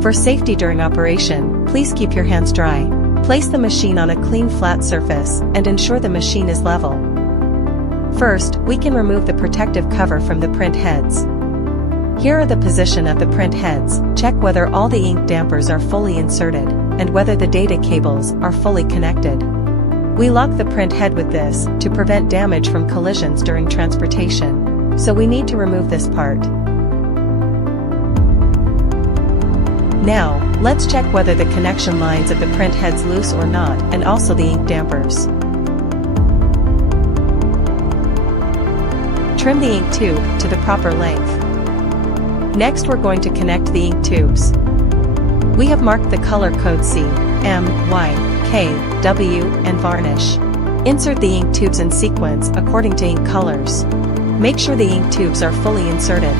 For safety during operation, please keep your hands dry. Place the machine on a clean flat surface and ensure the machine is level. First, we can remove the protective cover from the print heads. Here are the position of the print heads. Check whether all the ink dampers are fully inserted, and whether the data cables are fully connected. We lock the print head with this, to prevent damage from collisions during transportation. So we need to remove this part. Now, let's check whether the connection lines of the print head's loose or not, and also the ink dampers. Trim the ink tube to the proper length. Next we're going to connect the ink tubes. We have marked the color code C, M, Y, K, W, and varnish. Insert the ink tubes in sequence according to ink colors. Make sure the ink tubes are fully inserted.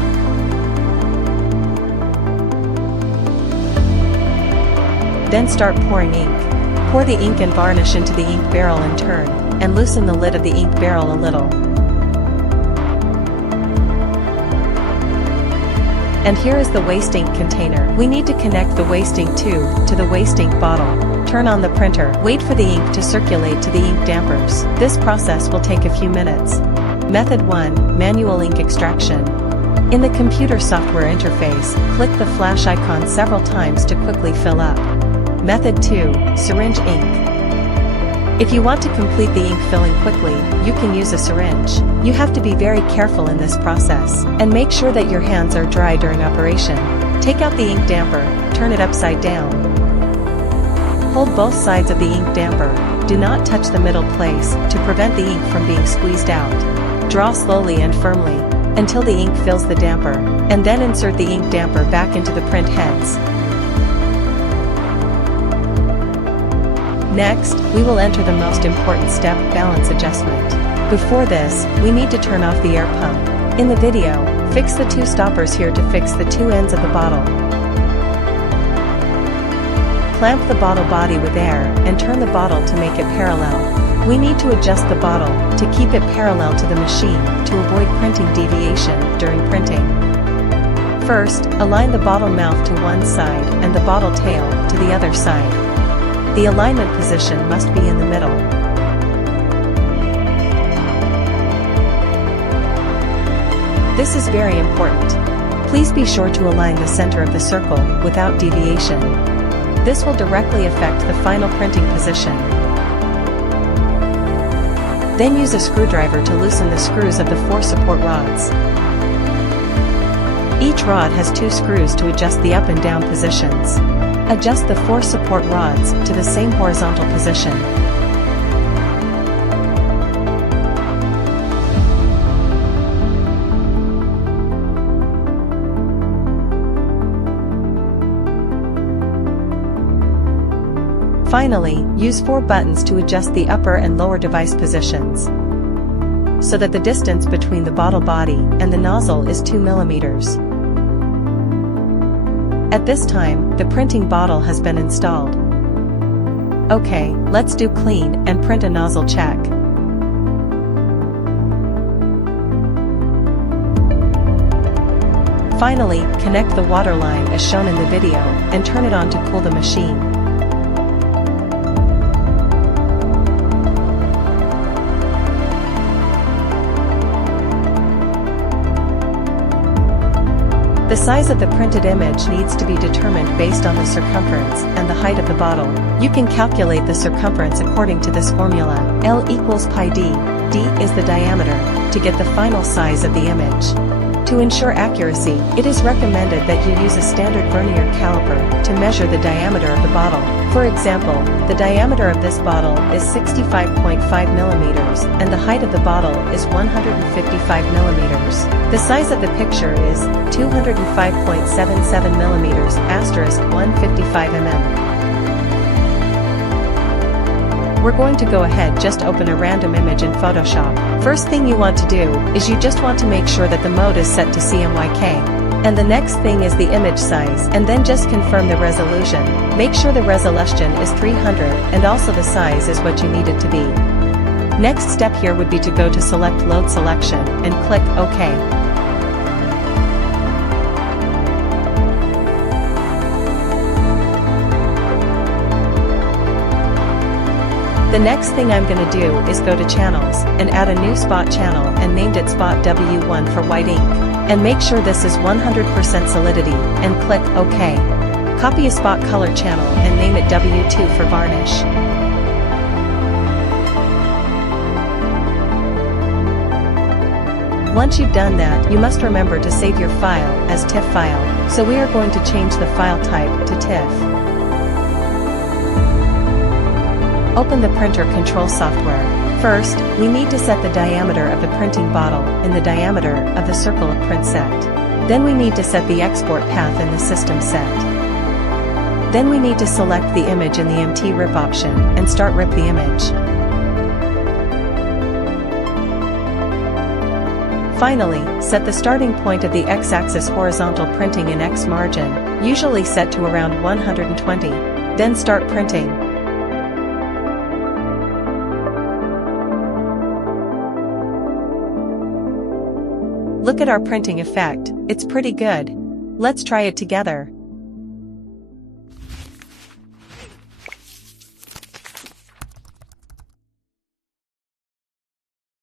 Then start pouring ink. Pour the ink and varnish into the ink barrel in turn, and loosen the lid of the ink barrel a little. And here is the waste ink container. We need to connect the waste ink tube to the waste ink bottle. Turn on the printer. Wait for the ink to circulate to the ink dampers. This process will take a few minutes. Method 1. Manual ink extraction. In the computer software interface, click the flash icon several times to quickly fill up. Method 2. Syringe ink. If you want to complete the ink filling quickly, you can use a syringe. You have to be very careful in this process, and make sure that your hands are dry during operation. Take out the ink damper, turn it upside down. Hold both sides of the ink damper. Do not touch the middle place, to prevent the ink from being squeezed out. Draw slowly and firmly, until the ink fills the damper, and then insert the ink damper back into the print heads. Next, we will enter the most important step, balance adjustment. Before this, we need to turn off the air pump. In the video, fix the two stoppers here to fix the two ends of the bottle. Clamp the bottle body with air, and turn the bottle to make it parallel. We need to adjust the bottle, to keep it parallel to the machine, to avoid printing deviation during printing. First, align the bottle mouth to one side, and the bottle tail to the other side. The alignment position must be in the middle. This is very important. Please be sure to align the center of the circle without deviation. This will directly affect the final printing position. Then use a screwdriver to loosen the screws of the 4 support rods. Each rod has 2 screws to adjust the up and down positions. Adjust the 4 support rods to the same horizontal position. Finally, use 4 buttons to adjust the upper and lower device positions, so that the distance between the bottle body and the nozzle is 2 millimeters. At this time, the printing bottle has been installed. Okay, let's do clean and print a nozzle check. Finally, connect the water line as shown in the video, and turn it on to cool the machine. The size of the printed image needs to be determined based on the circumference and the height of the bottle. You can calculate the circumference according to this formula. L equals pi d. D is the diameter, to get the final size of the image. To ensure accuracy, it is recommended that you use a standard vernier caliper to measure the diameter of the bottle. For example, the diameter of this bottle is 65.5 millimeters, and the height of the bottle is 155 millimeters. The size of the picture is 205.77 millimeters * 155 mm. We're going to go ahead, just open a random image in Photoshop. First thing you want to do is you just want to make sure that the mode is set to CMYK. And the next thing is the image size, and then just confirm the resolution. Make sure the resolution is 300 and also the size is what you need it to be. Next step here would be to go to select load selection and click OK. The next thing I'm gonna do is go to channels and add a new spot channel and named it spot W1 for white ink. And make sure this is 100% solidity and click OK. Copy a spot color channel and name it W2 for varnish. Once you've done that, you must remember to save your file as TIFF file, so we are going to change the file type to TIFF. Open the printer control software. First, we need to set the diameter of the printing bottle in the diameter of the circle of print set. Then we need to set the export path in the system set. Then we need to select the image in the MT rip option and start rip the image. Finally, set the starting point of the X-axis horizontal printing in X margin, usually set to around 120. Then start printing. Look at our printing effect, it's pretty good. Let's try it together.